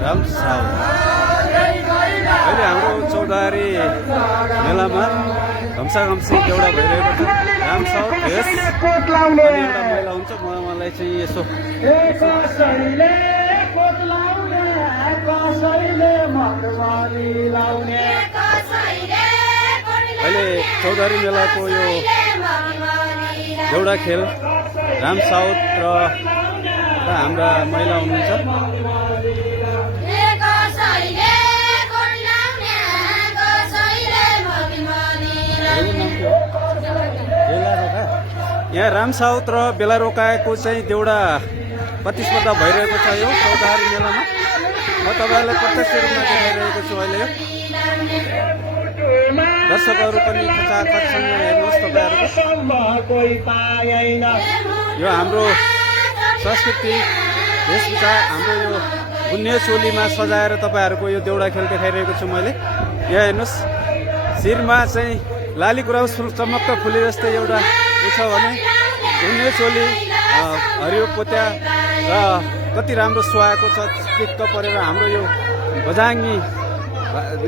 Ram south. अहिले हाम्रो चौधारी मेलामा घम्साघम्सी देउडा भइरहेको छ। राम साउथ भेष अनि एउटा महिला हुन्छ। मलाई चाहिँ यसो अहिले चौधारी मेलाको यो देउडा खेल राम साउथ र हाम्रा महिला हुनुहुन्छ। यहाँ राम साउथ र बेला रोकाएको चाहिँ देउडा प्रतिस्पर्धा भइरहेको छ यो चौधारी मेलामा। म तपाईँहरूलाई प्रत्यक्ष रूपमा देखाइरहेको छु। अहिले दर्शकहरू पनि खचाखचसँग हेर्नुहोस् तपाईँहरूको। यो हाम्रो सांस्कृतिक वेशभूषा हाम्रो यो गुन्ने चोलीमा सजाएर तपाईँहरूको यो देउडा खेल देखाइरहेको छु मैले। यहाँ हेर्नुहोस् शिरमा चाहिँ लाली गुराँस चमक्क फुले जस्तै एउटा छ भने गुन्ने चोली हरियो पोत्या र कति राम्रो सुहाएको छ चिक्क परेर हाम्रो यो बजाङ्गी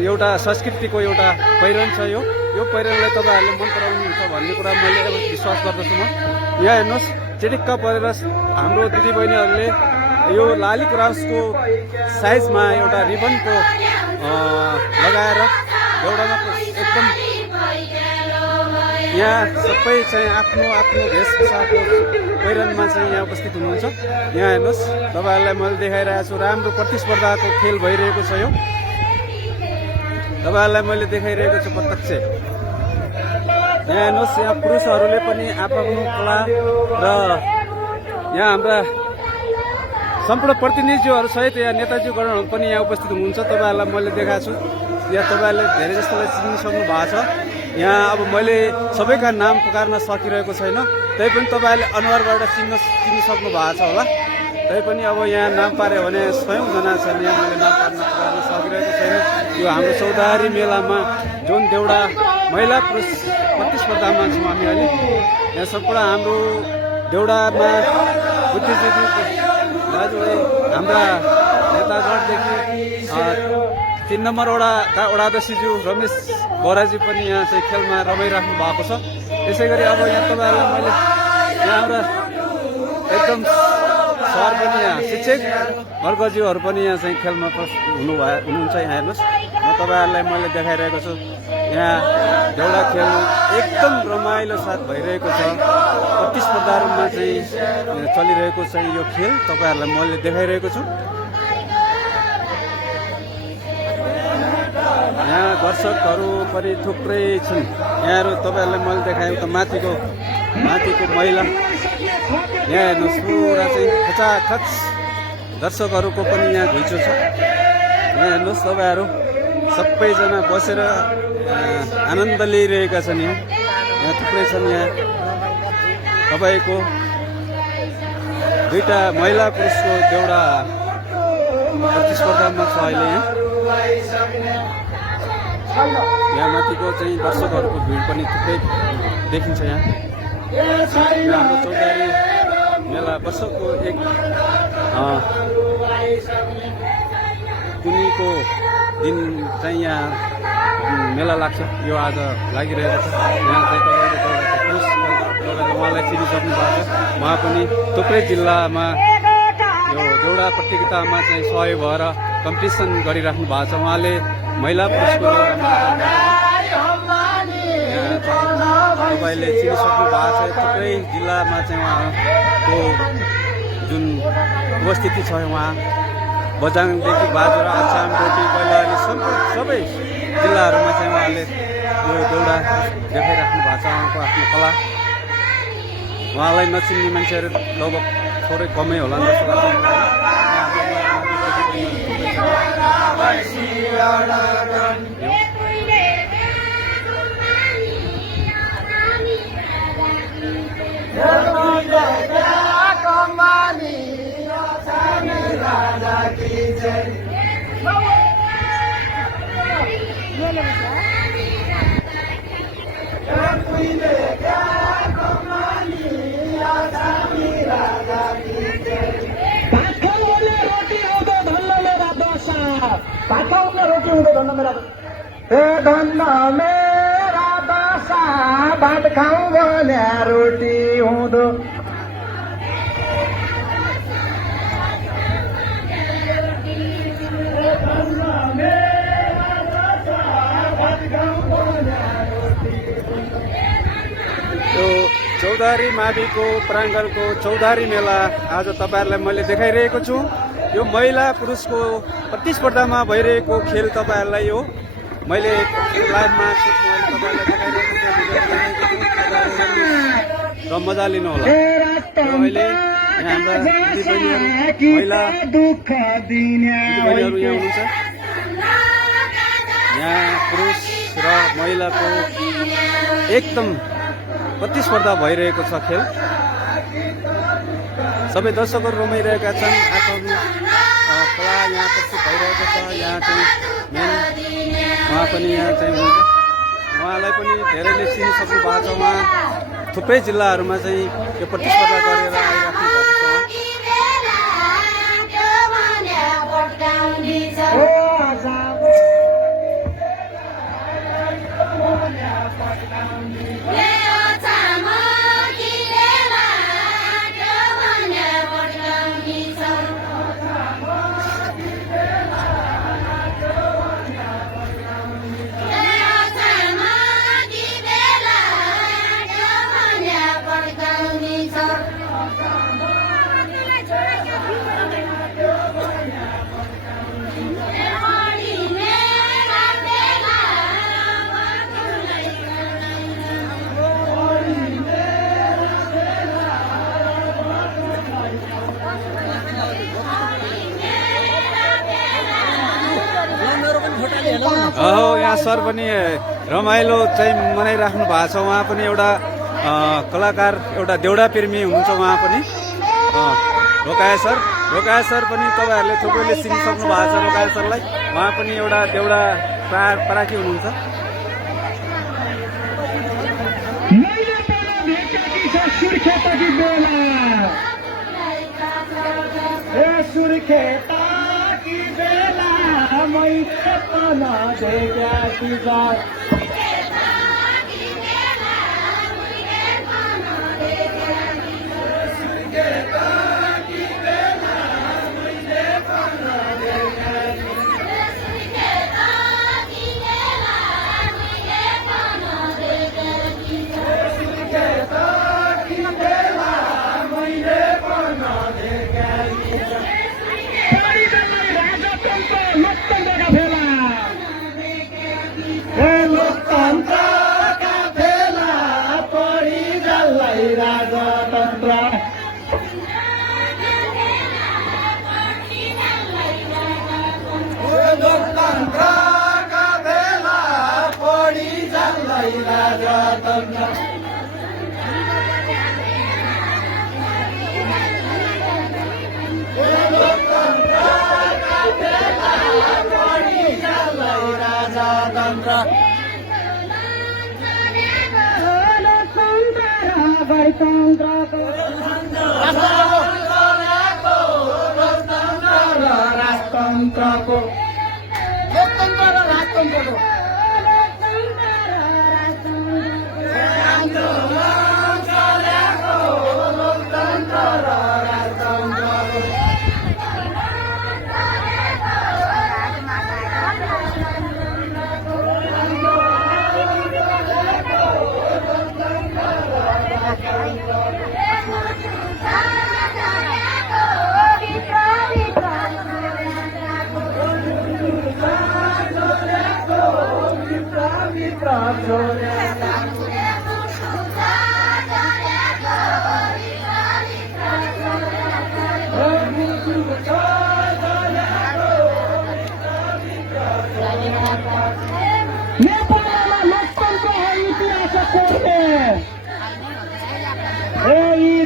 एउटा संस्कृतिको एउटा पहिरन छ। यो पहिरनलाई तपाईँहरूले मन पराउनुहुन्छ भन्ने कुरा मैले विश्वास गर्दछु। म यहाँ हेर्नुहोस् चिटिक्क परेर हाम्रो दिदीबहिनीहरूले यो लाली गुराँसको साइजमा एउटा रिबनको लगाएर देउडामा एकदम यहाँ सबै चाहिँ आफ्नो आफ्नो वेशभूषाको पहिरनमा चाहिँ यहाँ उपस्थित हुनुहुन्छ। यहाँ हेर्नुहोस् तपाईँहरूलाई मैले देखाइरहेको छु राम्रो प्रतिस्पर्धाको खेल भइरहेको छ। यो तपाईँहरूलाई मैले देखाइरहेको छु प्रत्यक्ष। यहाँ हेर्नुहोस् यहाँ पुरुषहरूले पनि आफ्नो कला र यहाँ हाम्रा सम्पूर्ण प्रतिनिधिहरू सहित यहाँ नेताजीगणहरू पनि यहाँ उपस्थित हुनुहुन्छ। तपाईँहरूलाई मैले देखाएको छु। यहाँ तपाईँहरूले धेरै जस्तोलाई चिनिसक्नु भएको छ। यहाँ अब मैले सबैका नाम पुकार्न सकिरहेको छैन, तैपनि तपाईँहरूले अनुहारबाट चिनिसक्नु भएको छ होला। तैपनि अब यहाँ नाम पार्यो भने 100जना छन्। यहाँ मैले नाम पुकार्न सकिरहेको छैन। यो हाम्रो चौधारी मेलामा जुन देउडा महिला पुरुष प्रतिस्पर्धामा छौँ हामी अहिले। यहाँ सम्पूर्ण हाम्रो देउडामा बुद्धिजीवी दाजुभाइ हाम्रा नेतागणदेखि 3 नम्बर वडाका वडाध्यक्षज्यू रमेश बोराजी पनि यहाँ चाहिँ खेलमा रमाइराख्नु भएको छ। त्यसै गरी अब यहाँ तपाईँहरूलाई मैले यहाँ हाम्रा एकदम सर पनि यहाँ शिक्षक वर्गज्यूहरू पनि यहाँ चाहिँ खेलमा हुनुहुन्छ। यहाँ हेर्नुहोस् म तपाईँहरूलाई मैले देखाइरहेको छु। यहाँ देउडा खेल एकदम रमाइलो साथ भइरहेको छ। प्रतिस्पर्धाहरूमा चाहिँ चलिरहेको छ यो खेल तपाईँहरूलाई मैले देखाइरहेको छु। यहाँ दर्शकहरू पनि थुप्रै छन्। यहाँहरू तपाईँहरूलाई मैले देखाएँ त माथिको महिला। यहाँ हेर्नुहोस् पुरा चाहिँ खचाखच दर्शकहरूको पनि यहाँ घुइँचो छ। यहाँ हेर्नुहोस् तपाईँहरू सबैजना बसेर आनन्द लिइरहेका छन्। यहाँ थुप्रै छन्। यहाँ तपाईँको 2टा महिला पुरुषको देउडा प्रतिस्पर्धामा छ अहिले। यहाँ माथिको चाहिँ दर्शकहरूको भिड पनि थुप्रै देखिन्छ। यहाँ हाम्रो चौधारी मेला वर्षको एक कुनीको दिन चाहिँ यहाँ मेला लाग्छ। यो आज लागिरहेको छ। यहाँ चाहिँ तपाईँले उहाँलाई चिनिसक्नु भएको छ। उहाँ पनि थुप्रै जिल्लामा यो देउडा प्रतियोगितामा चाहिँ सहयोग भएर कम्पिटिसन गरिराख्नु भएको छ। उहाँले महिला पुरुषको तपाईँले चिनिसक्नु भएको छ। थुप्रै जिल्लामा चाहिँ उहाँको जुन उपस्थिति छ। उहाँ बजाङदेखि बाजुरा आसाम डोटी कैलाली सबै जिल्लाहरूमा चाहिँ उहाँले यो देउडा देखाइराख्नु भएको छ। उहाँको आफ्नो कला उहाँलाई नचिन्ने मान्छेहरू लगभग थोरै कमै होला जस्तो लाग्छ। हुँदो धन्न मेरा ए धन्न मेरा दशा भात खाउँ भने रोटी हुँदो यो चौधारी माविको प्राङ्गणको चौधारी मेला आज तपाईँहरूलाई मैले देखाइरहेको छु। यो महिला पुरुषको प्रतिस्पर्धामा भइरहेको खेल तपाईँहरूलाई यो मैले लाइभमा तपाईँहरूलाई देखाइरहेको छु र मजा लिनुहोला। अहिले यहाँ हाम्रा महिला दिदीबहिनीहरू यहाँ हुनुहुन्छ। यहाँ पुरुष र महिलाको एकदम प्रतिस्पर्धा भइरहेको छ खेल। सबै दर्शकहरू रमाइरहेका छन्। आफ्नो कला यहाँ प्रस्तुत भइरहेको छ। यहाँ चाहिँ मेन उहाँ पनि यहाँ चाहिँ हुनुहुन्छ। उहाँलाई पनि धेरैले चिनिसक्नु भएको छ। उहाँ थुप्रै जिल्लाहरूमा चाहिँ यो प्रतिस्पर्धा गरेर आइराख्नु भएको छ। यहाँ सर पनि रमाइलो चाहिँ मनाइराख्नु भएको छ। उहाँ पनि एउटा कलाकार, एउटा देउडा प्रेमी हुनुहुन्छ। उहाँ पनि रोकाया सर पनि तपाईँहरूले थुप्रैले चिनिसक्नु भएको छ रोकाया सरलाई। उहाँ पनि एउटा देउडा पराकी हुनुहुन्छ।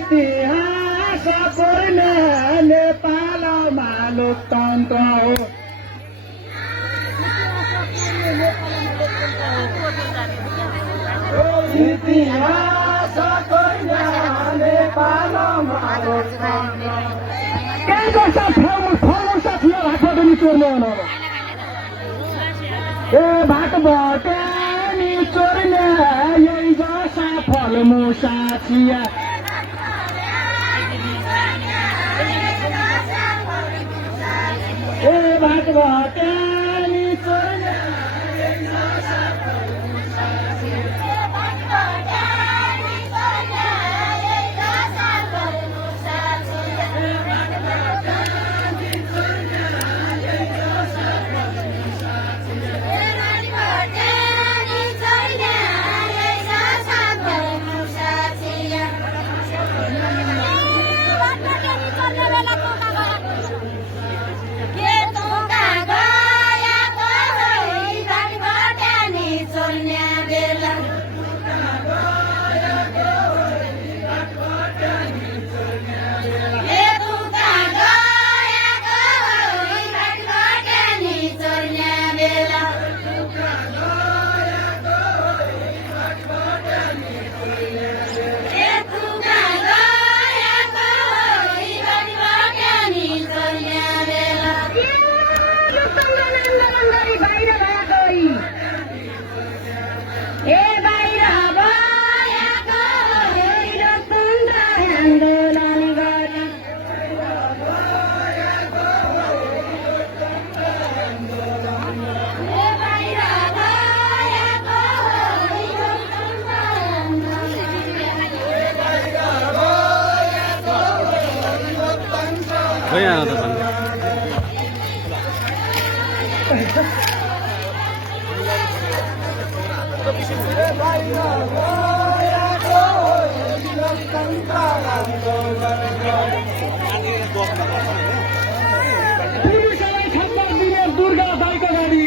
इतिहास पढ्ने नेपालमा लोकतन्त्र हो। इतिहास पढ्ने नेपालमा लोकतन्त्र के गर्छ फर्मो साथी राख्दै चोर्ने भाटबाट नि चोर्ने यही जसा फलमुसा चिया भाटबाट नि चोर्ने भइहाल्यो त भन्नु दुर्गा दाइको गाडी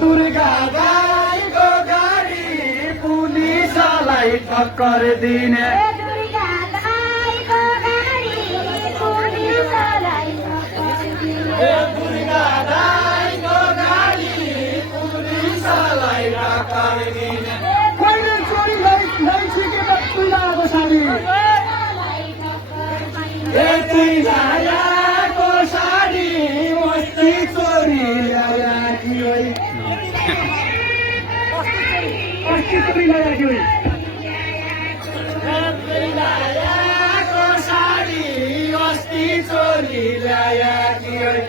दुर्गा दाइको गाडी पुलिसलाई टक्कर दिने कहिले चोरी सिकेको तुलाको साडी तुलाको साडी अस्ति चोरी ल्याएकी होइ अस्ति चोरी ल्याएकी होइ तुलाको साडी अस्ति चोरी ल्याएकी होइ